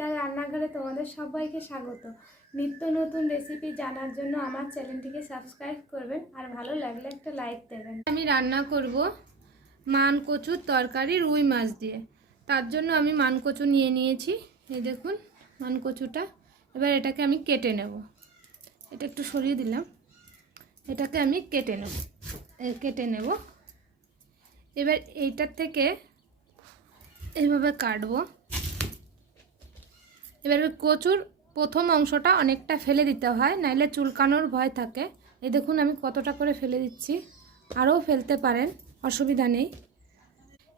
সুচিতার রান্নাঘরে তোমাদের সবাইকে স্বাগত। নিত্য নতুন রেসিপি জানার জন্য আমার চ্যানেলটিকে সাবস্ক্রাইব করবেন আর ভালো লাগলে একটা লাইক দেবেন। আমি রান্না করব মান কচুর তরকারি রুই মাছ দিয়ে। তার জন্য আমি মান কচু নিয়ে নিয়েছি। এই দেখুন মান কচুটা এবার এটাকে আমি কেটে নেব। এটা একটু সরিয়ে দিলাম। এটাকে আমি কেটে নেব। কেটে নেব। এবার এইটার থেকে এইভাবে কাটবো। এবার কচুর প্রথম অংশটা অনেকটা ফেলে দিতে হয়, নাইলে চুলকানোর ভয় থাকে। এই দেখুন আমি কতটা করে ফেলে দিচ্ছি। আরও ফেলতে পারেন, অসুবিধা নেই।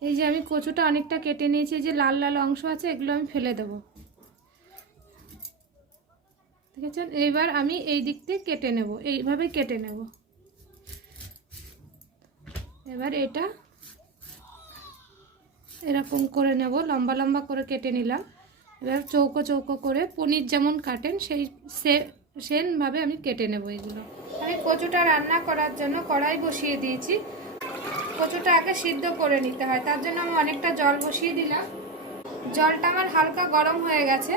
এই যে আমি কচুটা অনেকটা কেটে নিয়েছি যে লাল লাল অংশ আছে, এগুলো আমি ফেলে দেবো। ঠিক আছে এইবার আমি এই দিক থেকে কেটে নেব এইভাবে কেটে নেব। এবার এটা এরকম করে নেব, লম্বা লম্বা করে কেটে নিলাম। এবার চৌকো চৌকো করে পনির যেমন কাটেন, সেই সেমভাবে আমি কেটে নেব এগুলো। আমি কচুটা রান্না করার জন্য কড়াই বসিয়ে দিয়েছি। কচুটা আগে সিদ্ধ করে নিতে হয়, তার জন্য আমি অনেকটা জল বসিয়ে দিলাম। জলটা আমার হালকা গরম হয়ে গেছে,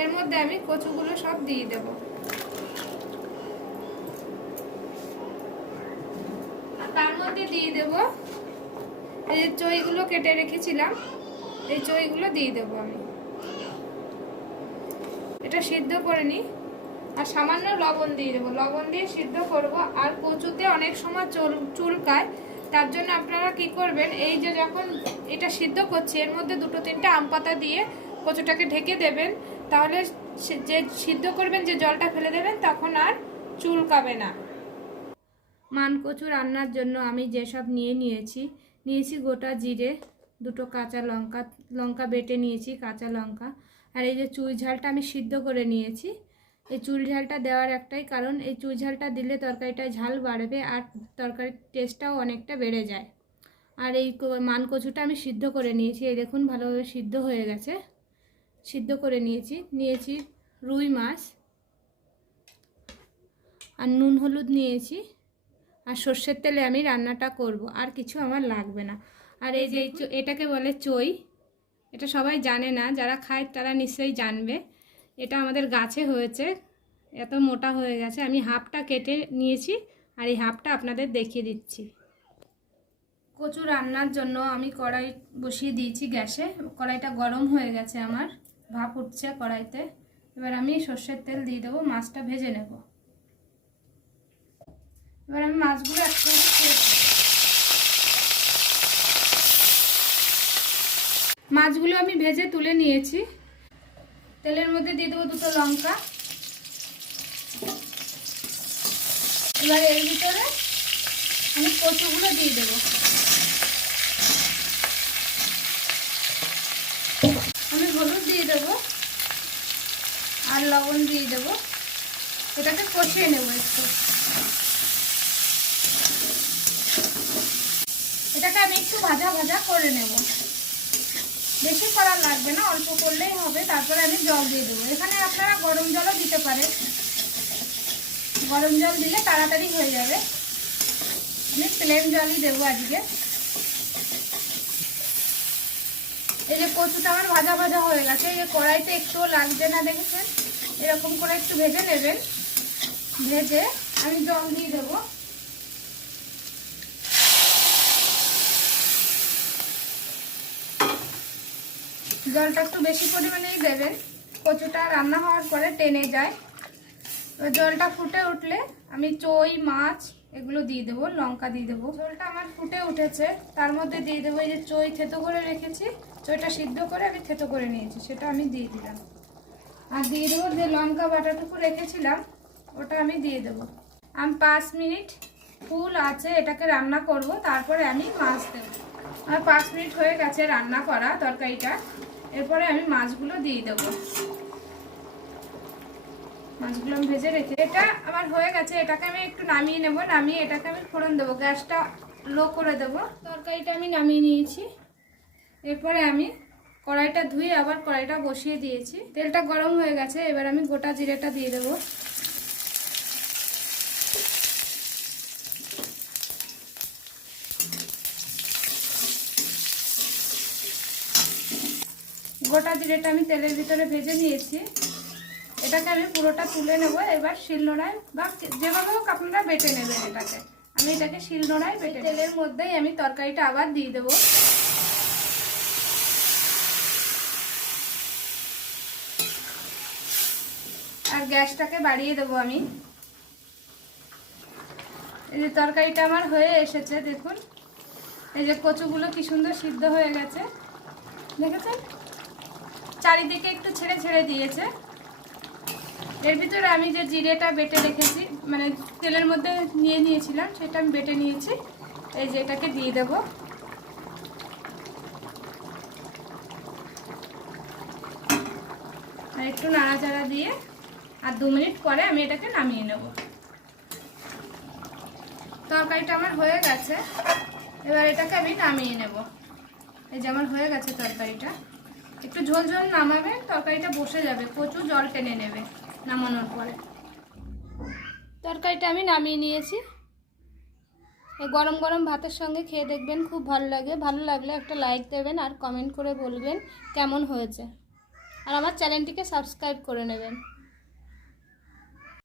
এর মধ্যে আমি কচুগুলো সব দিয়ে দেব। তার মধ্যে দিয়ে দেব এই যে চইগুলো কেটে রেখেছিলাম, এই চইগুলো দিয়ে দেবো আমি। এটা সিদ্ধ করে নিই আর সামান্য লবণ দিয়ে দেবো। লবণ দিয়ে সিদ্ধ করব। আর কচুতে অনেক সময় চুল, চুলকায়। তার জন্য আপনারা কি করবেন, এই যে যখন এটা সিদ্ধ করছে, এর মধ্যে দুটো তিনটে আম পাতা দিয়ে কচুটাকে ঢেকে দেবেন। তাহলে যে সিদ্ধ করবেন, যে জলটা ফেলে দেবেন, তখন আর চুলকাবে না। মান কচু রান্নার জন্য আমি যেসব নিয়ে নিয়েছি নিয়েছি গোটা জিরে, দুটো কাঁচা লঙ্কা লঙ্কা বেটে নিয়েছি, কাঁচা লঙ্কা। আর এই যে চুই ঝালটা আমি সিদ্ধ করে নিয়েছি। এই চুই ঝালটা দেওয়ার একটাই কারণ, এই চুই ঝালটা দিলে তরকারিটা ঝাল বাড়বে আর তরকারির টেস্টটাও অনেকটা বেড়ে যায়। আর এই মান কচুটা আমি সিদ্ধ করে নিয়েছি, এই দেখুন ভালোভাবে সিদ্ধ হয়ে গেছে। সিদ্ধ করে নিয়েছি নিয়েছি রুই মাছ আর নুন হলুদ নিয়েছি আর সর্ষের তেলে আমি রান্নাটা করব, আর কিছু আমার লাগবে না। আর এই যে এটাকে বলে চই। এটা সবাই জানে না, যারা খায় তারা নিশ্চয়ই জানবে। এটা আমাদের গাছে হয়েছে, এত মোটা হয়ে গেছে। আমি হাফটা কেটে নিয়েছি আর এই হাফটা আপনাদের দেখিয়ে দিচ্ছি। কচু রান্নার জন্য আমি কড়াই বসিয়ে দিয়েছি গ্যাসে। কড়াইটা গরম হয়ে গেছে আমার, ভাপ উঠছে কড়াইতে। এবার আমি সর্ষের তেল দিয়ে দেবো, মাছটা ভেজে নেব। এবার আমি মাছগুলো একসঙ্গে ছেড়ে দেবো। মাছগুলো আমি ভেজে তুলে নিয়েছি। তেলের মধ্যে দিয়ে দেবো দুটো লঙ্কা। এবার এর ভিতরে আমি কচুগুলো দিয়ে দেবো। আমি হলুদ দিয়ে দেবো আর লবণ দিয়ে দেবো। এটাকে কষিয়ে নেব একটু। এটাকে আমি একটু ভাজা ভাজা করে নেব। বেশি করা লাগবে না, অল্প করলেই হবে, তারপরে আমি জল দিয়ে দেবো। এখানে আপনারা গরম জলও দিতে পারেন। গরম জল দিলে তাড়াতাড়ি হয়ে যাবে। আমি প্লেন জলই দেবো আজকে। এই যে কচুটা আমার ভাজা ভাজা হয়ে গেছে, এই যে কড়াইতে একটুও লাগছে না দেখেছেন? এরকম করে একটু ভেজে নেবেন। ভেজে আমি জল দিয়ে দেবো। জলটা একটু বেশি পরিমাণেই দেবেন। কচুটা রান্না হওয়ার পরে টেনে যায়। এবার জলটা ফুটে উঠলে আমি চই, মাছ এগুলো দিয়ে দেবো, লঙ্কা দিয়ে দেবো। ঝোলটা আমার ফুটে উঠেছে, তার মধ্যে দিয়ে দেবো এই যে চই থেতো করে রেখেছি। চইটা সিদ্ধ করে আমি থেতো করে নিয়েছি, সেটা আমি দিয়ে দিলাম। আর দিয়ে দেবো যে লঙ্কা বাটাটুকু রেখেছিলাম, ওটা আমি দিয়ে দেবো। আমি পাঁচ মিনিট ফুল আছে, এটাকে রান্না করব, তারপরে আমি মাছ দেবো। আমার পাঁচ মিনিট হয়ে গেছে রান্না করা তরকারিটা। এরপরে আমি মাছগুলো দিয়ে দেবো। মাছগুলো আমি ভেজে রেখে, এটা আমার হয়ে গেছে, এটাকে আমি একটু নামিয়ে নেব, নামিয়ে এটাকে আমি ফোড়ন দেবো, গ্যাসটা লো করে দেবো। তরকারিটা আমি নামিয়ে নিয়েছি। এরপরে আমি কড়াইটা ধুয়ে আবার কড়াইটা বসিয়ে দিয়েছি। তেলটা গরম হয়ে গেছে, এবার আমি গোটা জিরেটা দিয়ে দেবো। গোটা জিরেটা আমি তেলের ভিতরে ভেজে নিয়েছি। এটাকে আমি পুরোটা তুলে নেব এবার শিলনোড়ায় বা যেভাবে হোক আপনারা বেটে নেবেন এটাকে। আমি এটাকে শিলনোড়ায় বেটে তেলের মধ্যেই আমি তরকারিটা আবার দিয়ে দেবো। আর গ্যাসটাকে বাড়িয়ে দেবো আমি। এই যে তরকারিটা আমার হয়ে এসেছে দেখুন। এই যে কচুগুলো কি সুন্দর সিদ্ধ হয়ে গেছে। দেখেছেন? চারিদিকে একটু ছেড়ে ছেড়ে দিয়েছে। এর ভিতরে আমি যে জিরেটা বেটে রেখেছি মানে তেলের মধ্যে নিয়ে নিয়েছিলাম, সেটা আমি বেটে নিয়েছি। এই যে এটাকে দিয়ে দেব। আর একটু নাড়াচাড়া দিয়ে, আর দু মিনিট পরে আমি এটাকে নামিয়ে নেব। তরকারিটা আমার হয়ে গেছে। এবার এটাকে আমি নামিয়ে নেব। এই যে আমার হয়ে গেছে তরকারিটা। একটু ঝোল ঝোল নামাবে, তরকারিটা বসে যাবে প্রচুর জল টেনে নেবে নামানোর পরে। তরকারিটা আমি নামিয়ে নিয়েছি। এই গরম গরম ভাতের সঙ্গে খেয়ে দেখবেন খুব ভালো লাগে। ভালো লাগলে একটা লাইক দেবেন আর কমেন্ট করে বলবেন কেমন হয়েছে। আর আমার চ্যানেলটিকে সাবস্ক্রাইব করে নেবেন।